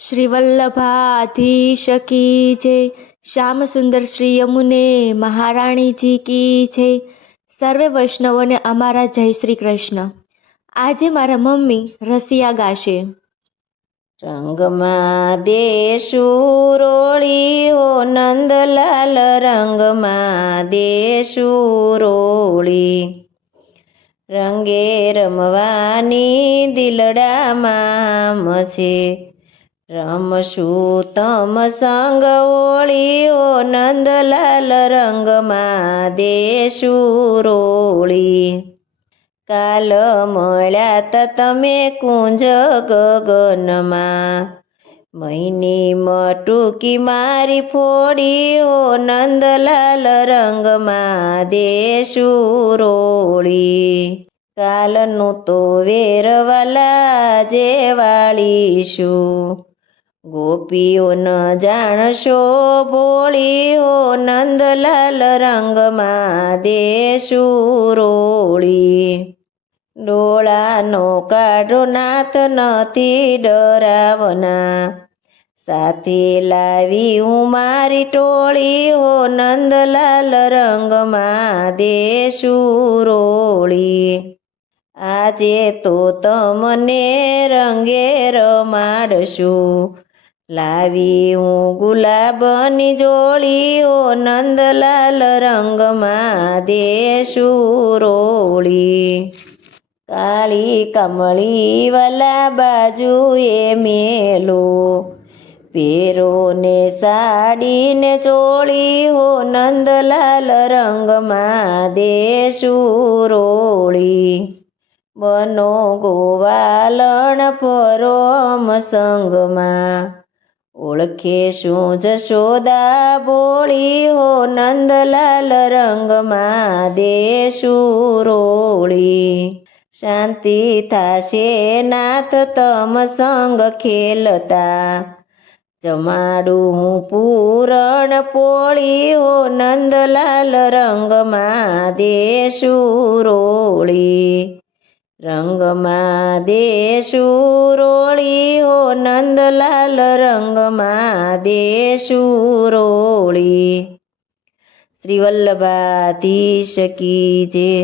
શ્રી વલ્લભાધીશ કી જય। શ્યામ સુંદર શ્રી યમુને મહારાણીજી કી જય। સર્વે વૈષ્ણવોને અમારા જય શ્રી કૃષ્ણ। આજે મારા મમ્મી રસિયા ગાશે। રંગમાં દેશું રોળી હો નંદલાલ, રંગમાં દેશું રોળી, રંગે રમવાની દિલડામાં છે, રમશું તમ સંગ ઓળી હો નંદલાલ, રંગમાં દેશું રોળી। કાલ મળ્યા તા તમે કુંજ ગગનમાં, મૈની મટુકી મારી ફોડી હો નંદલાલ, રંગમાં દેશું રોળી। કાલનું તો વેરવાલા જે વાળીશું, ગોપીઓ ન જાણશો ભોળી હો નંદલાલ, રંગમાં દેશું રોળી। ડોળાનો કાઢો નાથ નથી ડરાવના, સાથે લાવી હું મારી ટોળી હો નંદલાલ, રંગમાં દેશું રોળી। આજે તો તમને રંગે રમાડશું, લાવી હું ગુલાબની જોડી હો નંદલાલ, રંગમાં દેશું રોળી। કાળી કમળી વાલા બાજુએ મેલો, પેરો ને સાડીને ચોળી હો નંદલાલ, રંગમાં દેશું રોળી। બનો ગોવાલણ ફરોમ સંગમાં, ઓળખે શું જશોદા ભોળી હો નંદલાલ, રંગમાં દેશું રોળી। શાંતિ થાશે નાથ તમ સંગ ખેલતા, જમાડું હું પૂરણ પોળી હો નંદલાલ, રંગમાં દેશું રોળી। રંગમાં દેશું રોળી હો નંદલાલ, રંગમાં દેશું રોળી। શ્રી વલ્લભાધીશ કી જય।